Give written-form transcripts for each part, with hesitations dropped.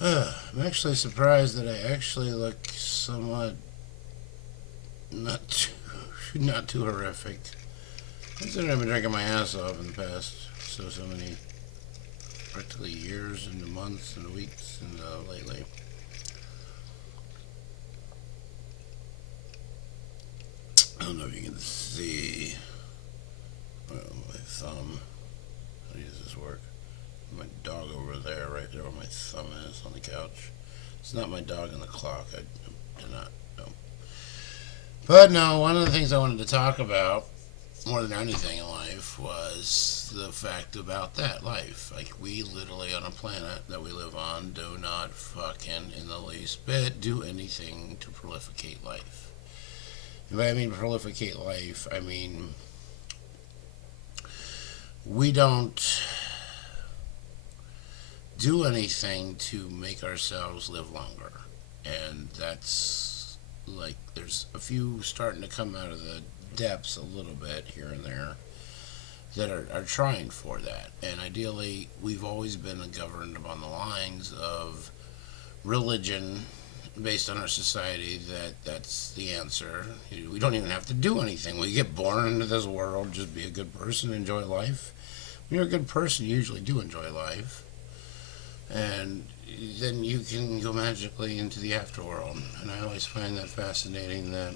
I'm actually surprised that I actually look somewhat not too, not too horrific. Considering I've been drinking my ass off in the past so many practically years and months and weeks and lately. I don't know if you can see my thumb. How does this work? My dog over there, right there where my thumb is on the couch. It's not my dog in the clock. I do not know. But no, one of the things I wanted to talk about more than anything in life was the fact about that life. Like, we literally on a planet that we live on do not fucking in the least bit do anything to prolificate life. And by I mean prolificate life, I mean we don't do anything to make ourselves live longer. And that's like, there's a few starting to come out of the depths a little bit here and there that are trying for that. And ideally, we've always been governed upon the lines of religion based on our society that's the answer. We don't even have to do anything. We get born into this world, just be a good person, enjoy life. When you're a good person, you usually do enjoy life. And then you can go magically into the afterworld. And I always find that fascinating that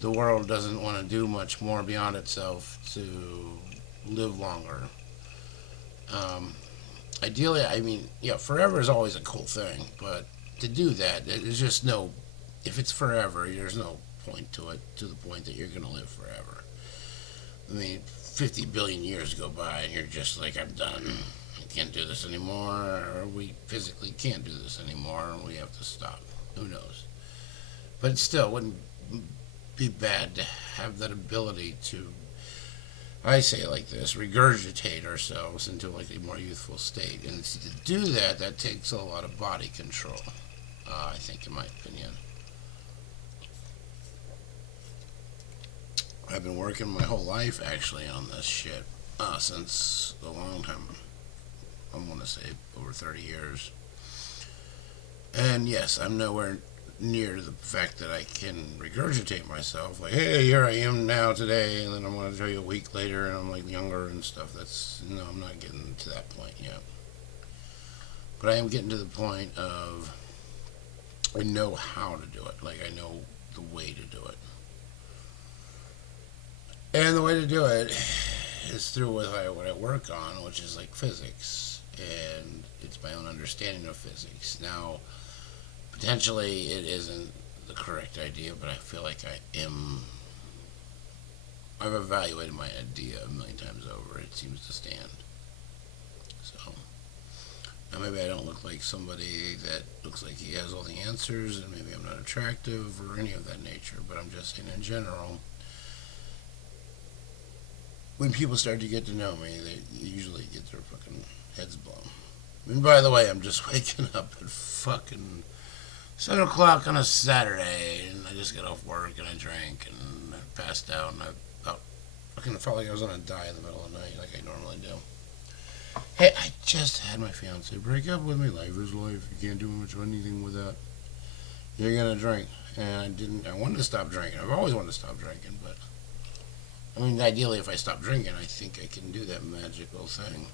the world doesn't want to do much more beyond itself to live longer. Um, Ideally, I mean, yeah, forever is always a cool thing, but to do that, there's just no. If it's forever, there's no point to it. To the point that you're going to live forever. I mean, 50 billion years go by, and you're just like, I'm done. I can't do this anymore, or we physically can't do this anymore, and we have to stop. Who knows? But it still wouldn't be bad to have that ability to, I say it like this, regurgitate ourselves into like a more youthful state. And to do that, that takes a lot of body control, I think, in my opinion. I've been working my whole life actually on this shit since a long time. I want to say over 30 years. And yes, I'm nowhere near to the fact that I can regurgitate myself. Like, hey, here I am now today, and then I'm going to tell you a week later, and I'm like younger and stuff. That's, no, I'm not getting to that point yet. But I am getting to the point of I know how to do it. Like, I know the way to do it. And the way to do it is through what I work on, which is like physics. And it's my own understanding of physics. Now, potentially it isn't the correct idea, but I feel like I am. I've evaluated my idea a million times over. It seems to stand. So, now maybe I don't look like somebody that looks like he has all the answers, and maybe I'm not attractive or any of that nature, but I'm just saying in general, when people start to get to know me, they usually get their fucking heads blown. And by the way, I'm just waking up at fucking 7 o'clock on a Saturday, and I just got off work, and I drank, and I passed out, and I fucking felt like I was gonna die in the middle of the night, like I normally do. Hey, I just had my fiance break up with me. Life is life. You can't do much of anything with that. You're gonna drink, and I didn't. I wanted to stop drinking. I've always wanted to stop drinking, but I mean, ideally, if I stop drinking, I think I can do that magical thing.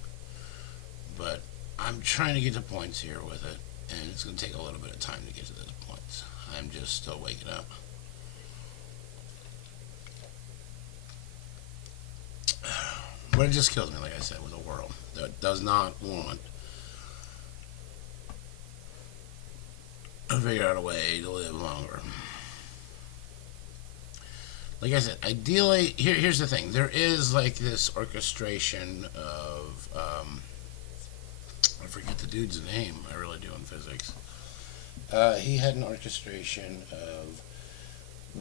But I'm trying to get to points here with it, and it's going to take a little bit of time to get to those points. I'm just still waking up. But it just kills me, like I said, with a world that does not want to figure out a way to live longer. Like I said, ideally, here's the thing. There is like this orchestration of, I forget the dude's name. I really do in physics. He had an orchestration of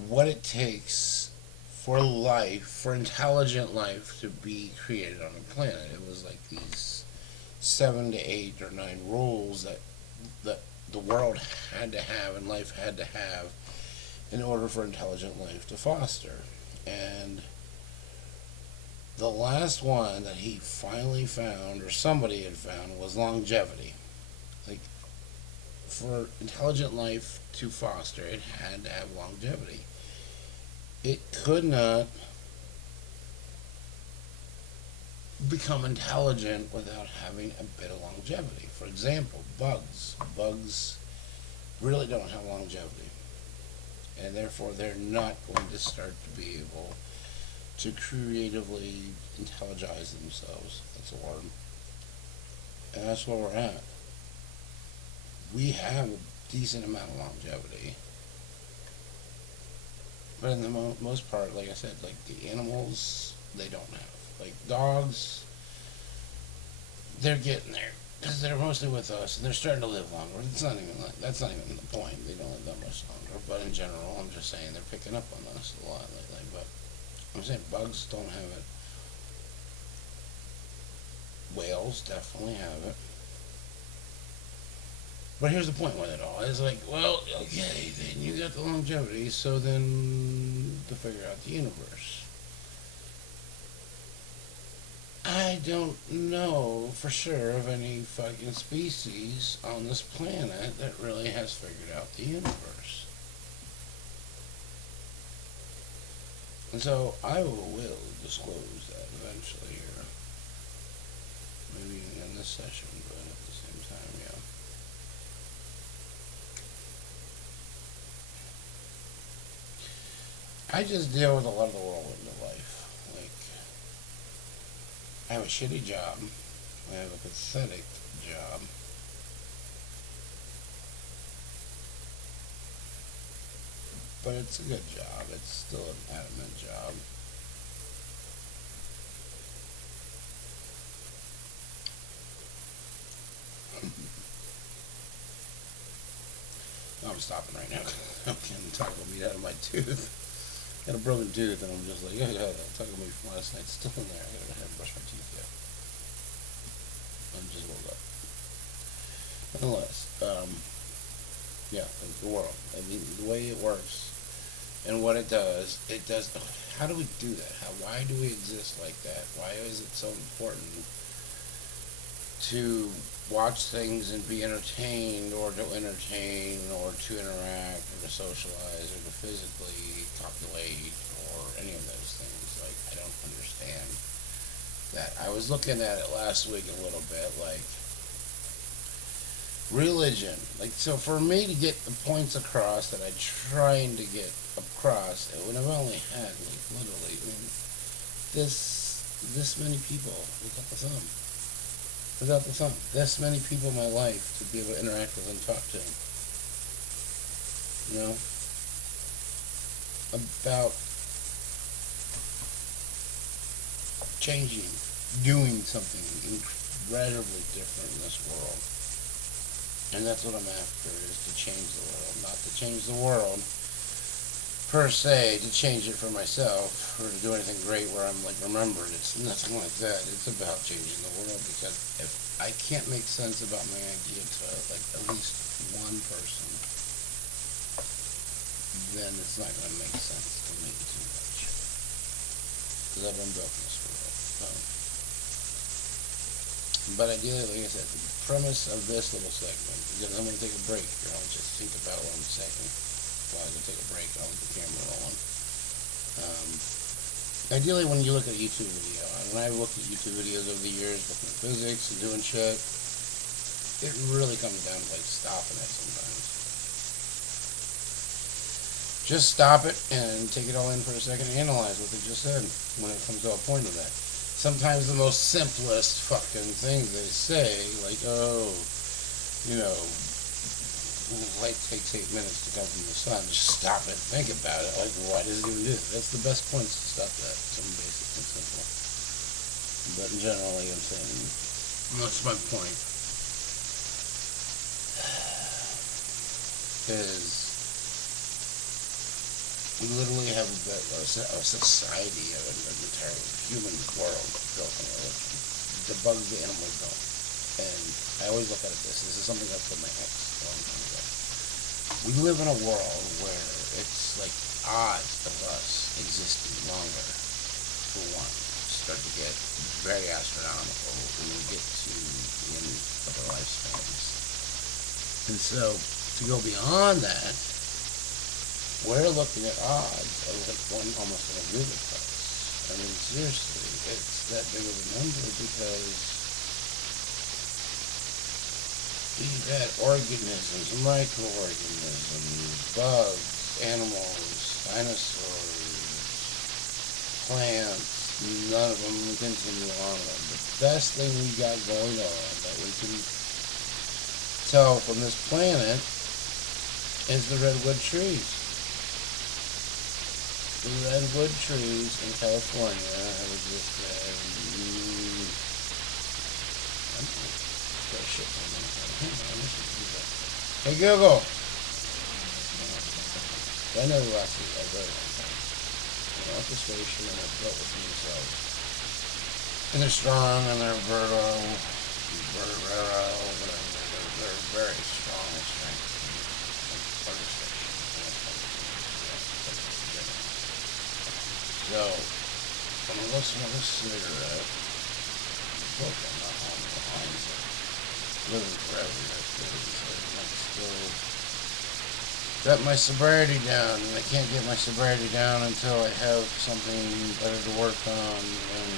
what it takes for life, for intelligent life to be created on a planet. It was like these 7 to 8 or 9 rules that the world had to have and life had to have in order for intelligent life to foster. And the last one that he finally found, or somebody had found, was longevity. Like, for intelligent life to foster, it had to have longevity. It could not become intelligent without having a bit of longevity. For example, bugs. Bugs really don't have longevity, and therefore they're not going to start to be able to creatively intelligize themselves. That's a word. And that's where we're at. We have a decent amount of longevity, but in the most part, like I said, like the animals, they don't have. Like dogs, they're getting there because they're mostly with us and they're starting to live longer. It's not even like, that's not even the point. They don't live that much longer. But in general, I'm just saying they're picking up on us a lot lately. But I'm saying bugs don't have it. Whales definitely have it. But here's the point with it all. It's like, well, okay, then you got the longevity, so then to figure out the universe. I don't know for sure of any fucking species on this planet that really has figured out the universe. And so I will disclose that eventually here. Maybe in this session, but at the same time, yeah. I just deal with a lot of the world in life. Like, I have a shitty job. I have a pathetic job. But it's a good job. It's still an adamant job. I'm stopping right now. I'm getting taco meat out of my tooth. Got a broken tooth, and I'm just like, I got taco meat from last night still in there. I gotta go ahead and brush my teeth yet. I'm just woke up. Nonetheless, yeah, like the world. I mean, the way it works and what it does. How do we do that? Why do we exist like that? Why is it so important to watch things and be entertained, or to entertain, or to interact, or to socialize, or to physically copulate, or any of those things? Like, I don't understand that. I was looking at it last week a little bit, like religion. Like, so for me to get the points across that I'm trying to get across, it would have only had, like, literally, I mean, this many people without the thumb. Without the thumb. This many people in my life to be able to interact with and talk to. You know? About changing, doing something incredibly different in this world. And that's what I'm after, is to change the world. Not to change the world per se, to change it for myself, or to do anything great where I'm like remembered. It's nothing like that. It's about changing the world, because if I can't make sense about my idea to like at least one person, then it's not going to make sense to me too much. Because I've been built in this world. But ideally, like I said, the premise of this little segment, because I'm going to take a break here, I'll just think about what I'm saying while I go take a break. I'll let the camera rolling. Ideally, when you look at a YouTube video, and I've looked at YouTube videos over the years, looking at physics and doing shit, it really comes down to like stopping it sometimes. Just stop it and take it all in for a second and analyze what they just said when it comes to a point of that. Sometimes the most simplest fucking things they say, like, oh, you know, light takes 8 minutes to come from the sun. Just stop it, think about it. Like, why does it even do that? That's the best points to stop that. Something basic and simple. But generally, I'm saying, what's my point? Is we literally have a society, an entire human world built on religion. The bugs, the animals don't. And I always look at it this. This is something I told my ex a long time ago. We live in a world where it's like odds of us existing longer, for one, start to get very astronomical when we get to the end of our lifespans. And so, to go beyond that, we're looking at odds of like one almost like a gigaplex. I mean, seriously, it's that big of a number because you've got organisms, microorganisms, bugs, animals, dinosaurs, plants, none of them continue on. The best thing we got going on that we can tell from this planet is the redwood trees. The redwood trees in California have existed. Hey Google! I know the last week I very long time. They're off the station and they're built within themselves. And they're strong and they're whatever. They're very strong in strength. So, when I listen to this cigarette, look, I'm not on the lines of living forever. I'm still got my sobriety down, and I can't get my sobriety down until I have something better to work on than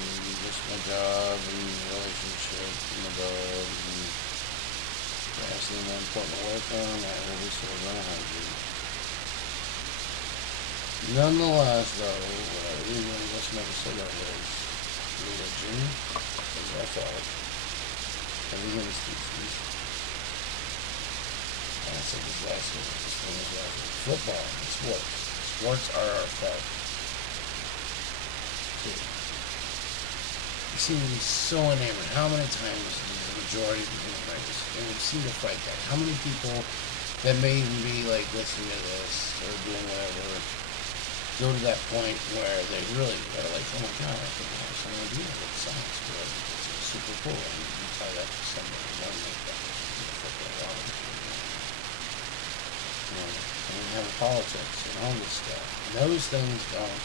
just my job and relationship and my dog and vastly more important to work on. I will be sort of gonna have to. Nonetheless, though, what I really want to listen to the cigarette is religion, as I thought, and the human species. I said this last week, football and sports. Sports are our fault. You seem to be so enamored. How many times do the majority of the human race, and we seem to fight that, how many people that may even be like listening to this or doing whatever go to that point where they really are like, oh my god, I think I have some idea what science good. It's super cool. And you tie that to somebody, one like that. And we have politics and all this stuff. And those things don't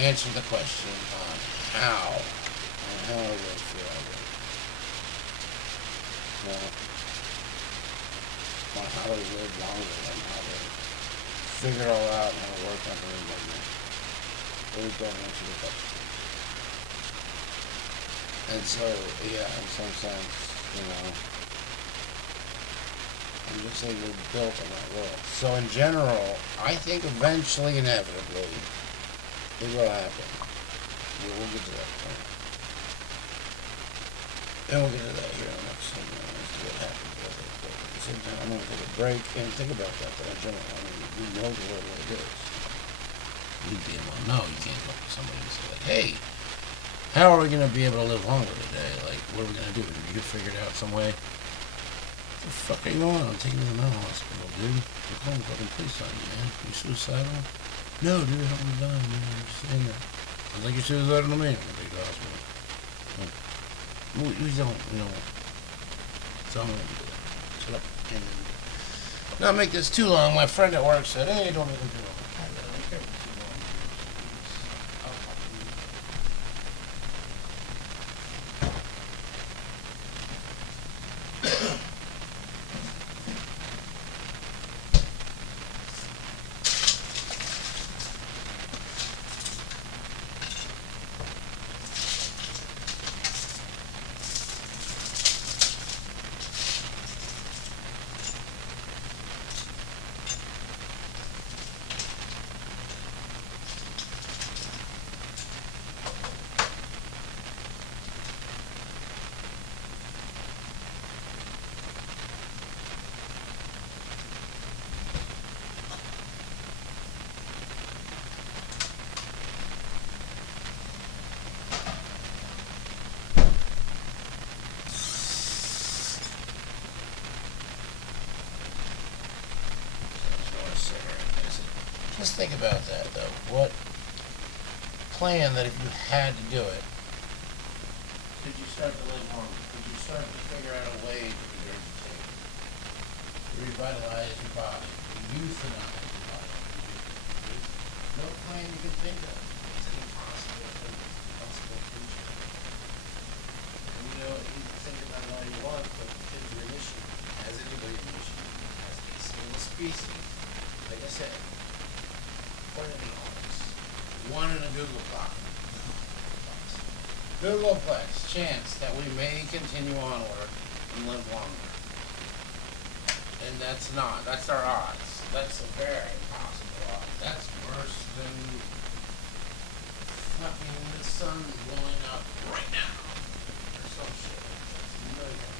answer the question on how to live forever. Well, on how to live longer and how to figure it all out and how to work on everything. Those don't answer the question. And so, yeah, in some sense, I'm just saying we're built on that world. So in general, I think eventually, inevitably, it will happen. We'll get to that point. And we'll get to that here in the next segment as to what happens with it. But at the same time, I'm going to take a break and think about that. But in general, I mean, we know the world what it is. You'd be able to know. You can't go up to somebody and say, like, hey, how are we going to be able to live longer today? Like, what are we going to do? You figured out some way? What the fuck are you on? I'm taking you to the mental hospital, dude. They're calling the fucking police on you, man. You suicidal? No, dude, help me die, man. I'm just saying that. I think you're suicidal to me. I'm going to take you to the hospital. We don't, So I'm going to do that. Shut up. And not make this too long. My friend at work said, hey, don't make it too long. I don't care too long. I'll talk to you. Just think about that, though. What plan that if you had to do it, could you start to live longer? Could you start to figure out a way to regurgitate, revitalize your body, euthanize your body? No plan you can think of. It's an impossible future. And you can think about it all you want, but it's your mission. Has anybody One in a Googleplex, chance that we may continue onward and live longer. And that's our odds. That's a very possible odds. That's worse than fucking the sun blowing up right now. Or some shit. That's millions.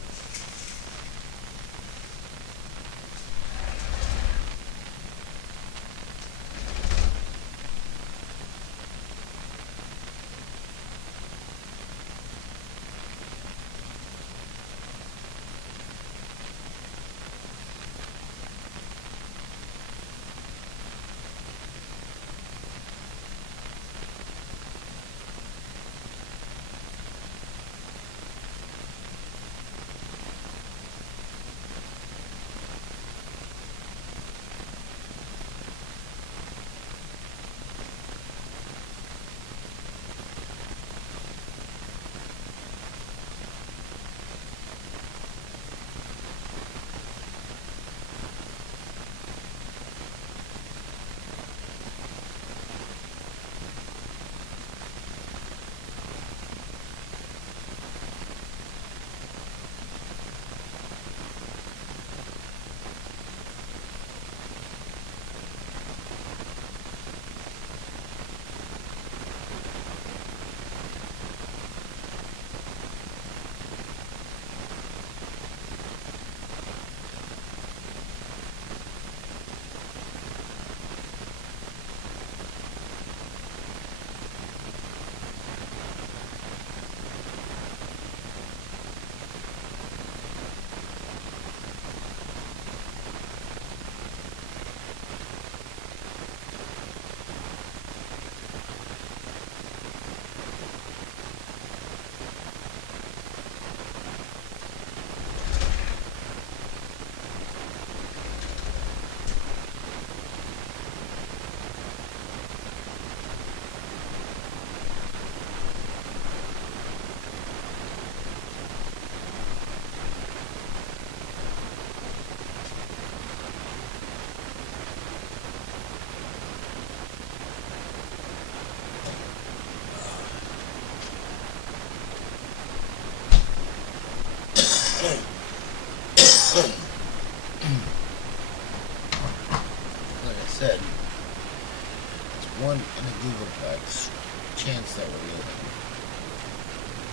Like I said, it's one in a Googleplex chance that we're living.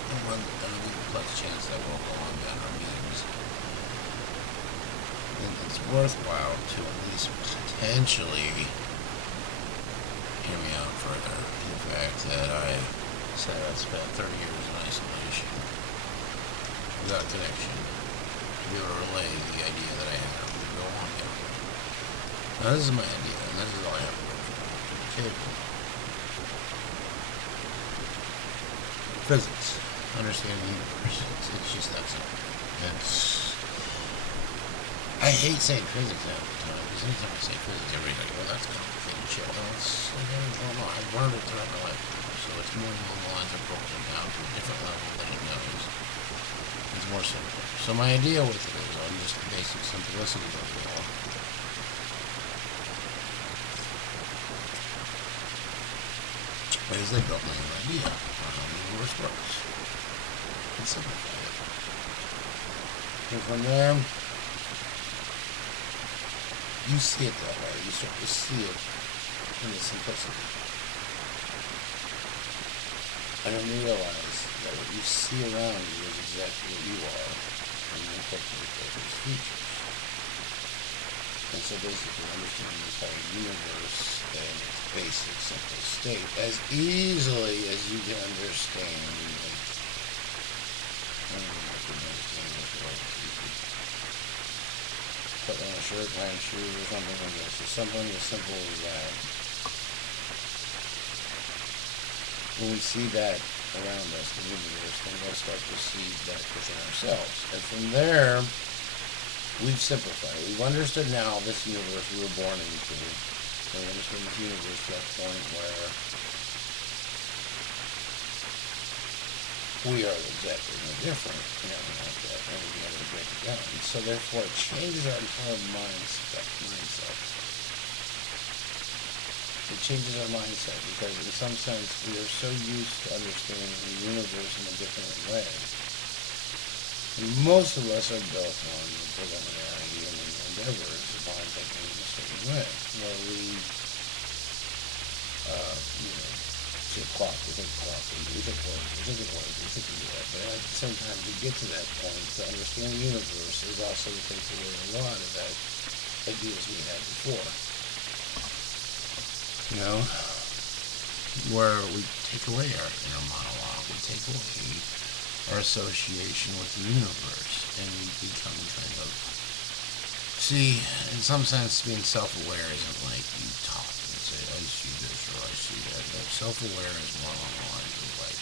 And one in a Googleplex chance that we'll go on down our means. And it's worthwhile to at least potentially hear me out further in the fact that I said I spent 30 years in isolation without connection to be able to relay the idea that I have to go on down. Now this is my idea, and this is all I have to work for. Okay. Physics. Understanding the universe. It's just that simple. I hate saying physics half the time, because anytime I say physics, everybody's like, oh, that's complicated shit. Well, no, I've learned it throughout my life, so it's more along the lines of broken down to a different level than it knows. It's more simple. So my idea with it is on just the basic simplicity of it all. Is they built my own idea on how the universe works. And simplify it. And from there, you see it that way. You start to see it in the simplicity. And then realize that what you see around you is exactly what you are, and you incorporate those features. And so basically understanding the entire universe in its basic simple state as easily as you can understand put on a shirt, wearing shoes, or something like this. It's something as simple as that. When we see that around us, the universe, then we'll start to see that within ourselves. And from there, we've simplified. We've understood now this universe we were born into. And we understand this universe to that point where we are exactly no different and everything like that, and we'll be able to break it down. So therefore it changes our entire mindset. It changes our mindset because in some sense we are so used to understanding the universe in a different way. And most of us are built on the preliminary human endeavors upon thinking in a certain way, where we, see a clock, we think clock, we think words, we think of words, we think of that. But at the same time, to get to that point, to understand the universe is also to take away a lot of that ideas we had before. Where we take away our inner monologue, we take away our association with the universe, and we become kind of, see, in some sense, being self-aware isn't like you talk and say, I see this or I see that. No, self-aware is more along the lines of like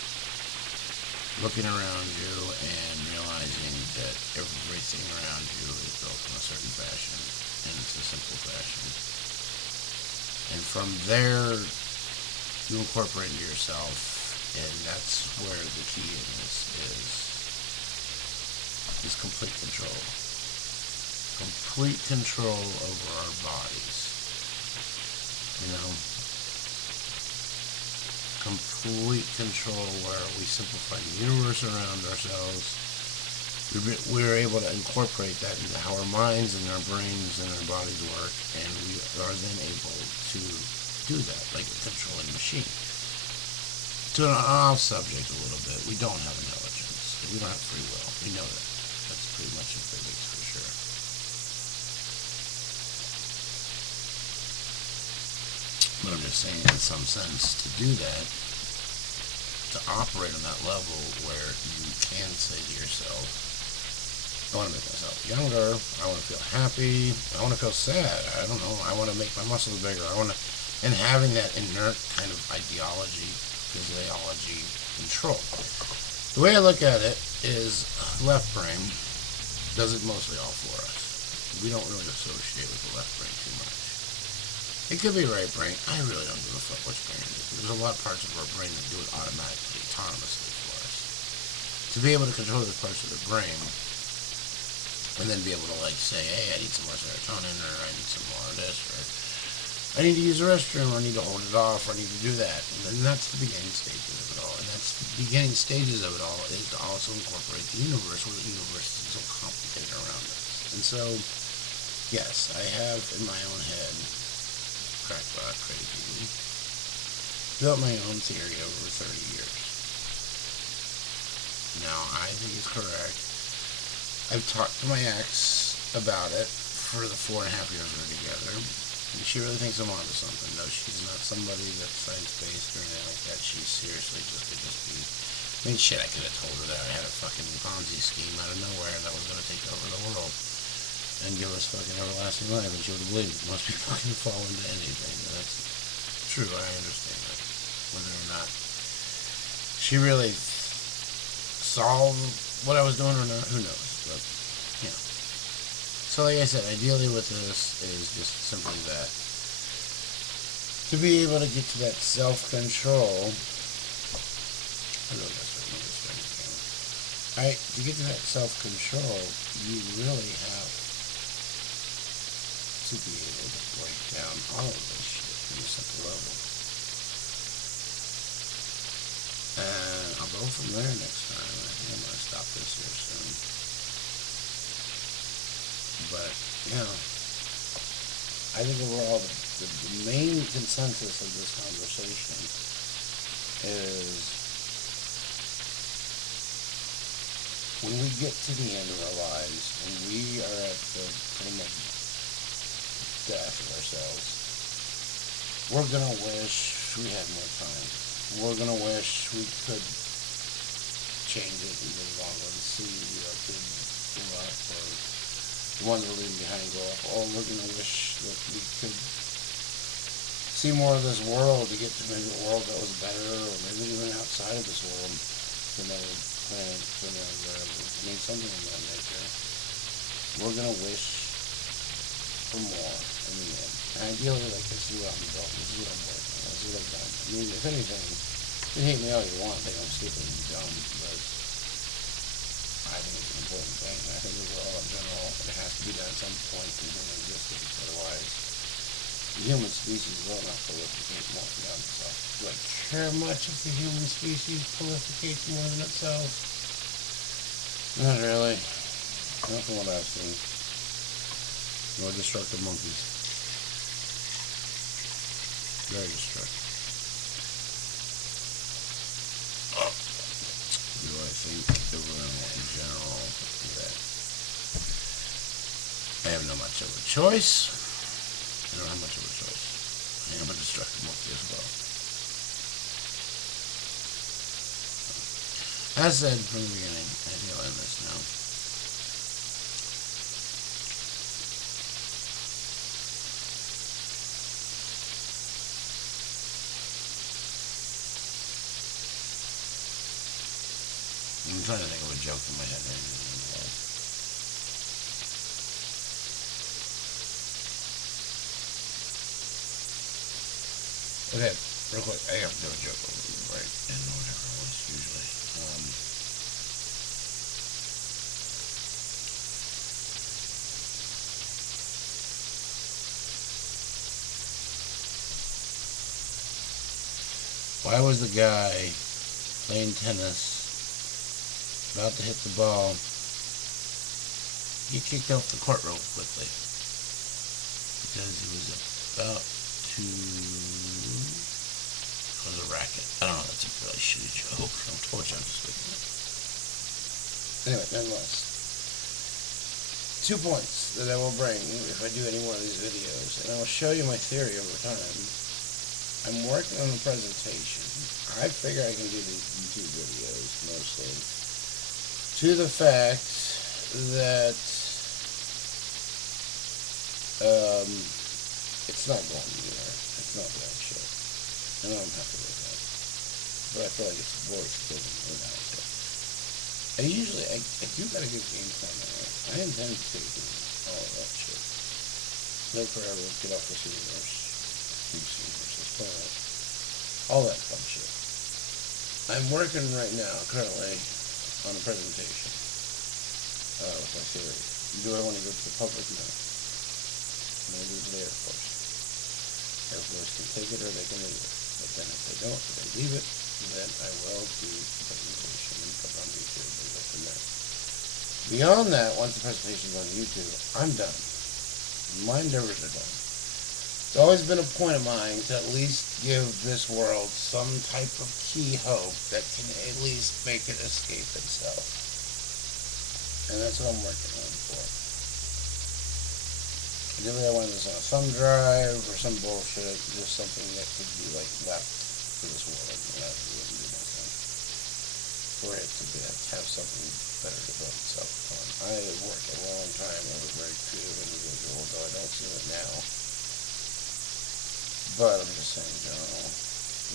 looking around you and realizing that everything around you is built in a certain fashion, and it's a simple fashion. And from there, you incorporate into yourself, and that's where the key is complete control. Complete control over our bodies. Complete control where we simplify the universe around ourselves. We're able to incorporate that into how our minds and our brains and our bodies work, and we are then able to do that like a controlling machine. To an off subject a little bit, we don't have intelligence. We don't have free will. We know that. That's pretty much in physics for sure. But I'm just saying, in some sense, to do that, to operate on that level where you can say to yourself, I want to make myself younger, I want to feel happy, I want to feel sad, I don't know, I want to make my muscles bigger, and having that inert kind of ideology, physiology, control. The way I look at it is left brain does it mostly all for us. We don't really associate with the left brain too much. It could be right brain. I really don't give a fuck which brain it is. There's a lot of parts of our brain that do it automatically, autonomously for us. To be able to control the parts of the brain, and then be able to say, hey, I need some more serotonin, or I need some more of this, or I need to use the restroom, or I need to hold it off, or I need to do that. And then that's the beginning stages of it all. And that's the beginning stages of it all is to also incorporate the universe, where the universe is so complicated around us. And so, yes, I have in my own head, Crackpot, crazy, built my own theory over 30 years. Now, I think it's correct. I've talked to my ex about it for the 4.5 years we're together, and she really thinks I'm onto something. No, she's not somebody that's science-based or anything like that. She's seriously shit, I could have told her that I had a fucking Ponzi scheme out of nowhere that was going to take over the world and give us fucking everlasting life, and she would have believed it. Most people can fall into anything. That's true, I understand that. Whether or not she really saw what I was doing or not, who knows. But, So like I said, ideally with this is just simply that. To be able to get to that self-control, to get to that self-control, you really have to be able to break down all of this shit from a simple level. And I'll go from there next time. I think I'm going to stop this here soon. But, I think overall the main consensus of this conversation is when we get to the end of our lives, when we are at the pretty much death of ourselves, we're going to wish we had more time. We're going to wish we could change it and live longer and see our kids grow up, or the ones we're leaving behind grow up. Or we're going to wish that we could see more of this world to get to maybe a world that was better, or maybe even outside of this world, to another planet, to another wherever. I mean, something of that nature. We're going to wish for more in the end. And ideally, like, this is what I'm built, this is what I'm working on, this is what I've done. I mean, if anything, you can hate me all you want, think I'm stupid and dumb, but I think it's an important thing. I think overall, in general, it has to be done at some point in human existence. Otherwise, The human species will not proliferate more beyond itself. Do I care much if the human species proliferates more than itself? Not really. Not from what I've seen. More destructive monkeys. Very destructive. Do I think overall in general that I have not much of a choice? I don't have much of a choice. I am a destructive monkey as well. As said from the beginning, I think I'll end this now. I'm trying to think of a joke in my head right now. Okay, real quick, I have to do a joke right in whatever it was usually. Why was the guy playing tennis about to hit the ball? He kicked off the court real quickly because he was about to cause a racket. I don't know, that's a really shitty joke. I told you I'm just making it. Anyway, nonetheless. 2 points that I will bring if I do any more of these videos, and I will show you my theory over time. I'm working on a presentation. I figure I can do these YouTube videos mostly to the fact that it's not going anywhere. It's not that shit. I know I'm happy with that, but I feel like it's worth building without it. I do got a good game plan there. I intend to take all of that shit. Live forever, get off this universe, this planet, all that fun shit. I'm working right now, currently, on a presentation with my theory. Do I want to go to the public? No. I'm going to go to the Air Force. Air Force can take it or they can leave it. But then if they don't, if they leave it, then I will do the presentation and put it on YouTube and go from there. Beyond that, once the presentation's on YouTube, I'm done. My endeavors are done. It's always been a point of mine to at least give this world some type of key hope that can at least make it escape itself. And that's what I'm working on for. Ideally, I wanted this on a thumb drive or some bullshit, just something that could be like left to this world. And that wouldn't be my thing. For it to have something better to build itself upon. I have worked a long time as a very creative individual, though I don't see it now. But I'm just saying, in general,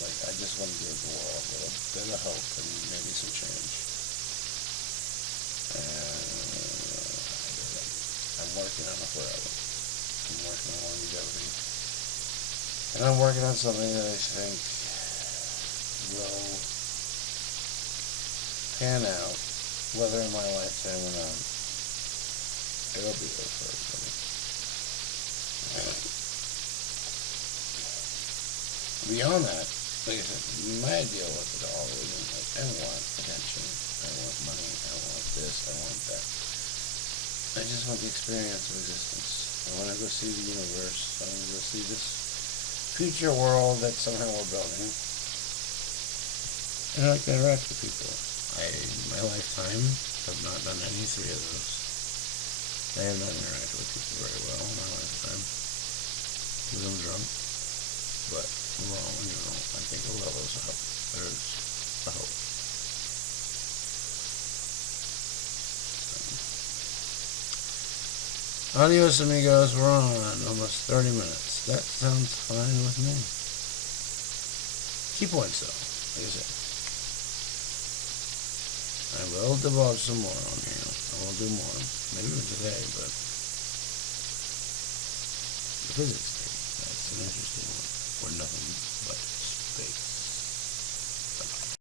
like, I just want to give the world a little bit of hope and maybe some change. And I'm working on it forever. I'm working on longevity. And I'm working on something that I think will pan out, whether in my lifetime or not. It'll be there for everybody. Beyond that, like I said, my deal with it all isn't like, I want attention, I want money, I want this, I want that. I just want the experience of existence. I want to go see the universe. I want to go see this future world that somehow we're building. And I like to interact with people. In my lifetime, have not done any 3 of those. I have not interacted with people very well in my lifetime. Because I'm drunk. But, well, you know, I think a level is a hope. There's a hope. Adios, amigos. We're on almost 30 minutes. That sounds fine with me. Key points, though. Like I said, I will divulge some more on here. I will do more. Maybe even today, but the physics thing, that's an interesting one. We're nothing but space.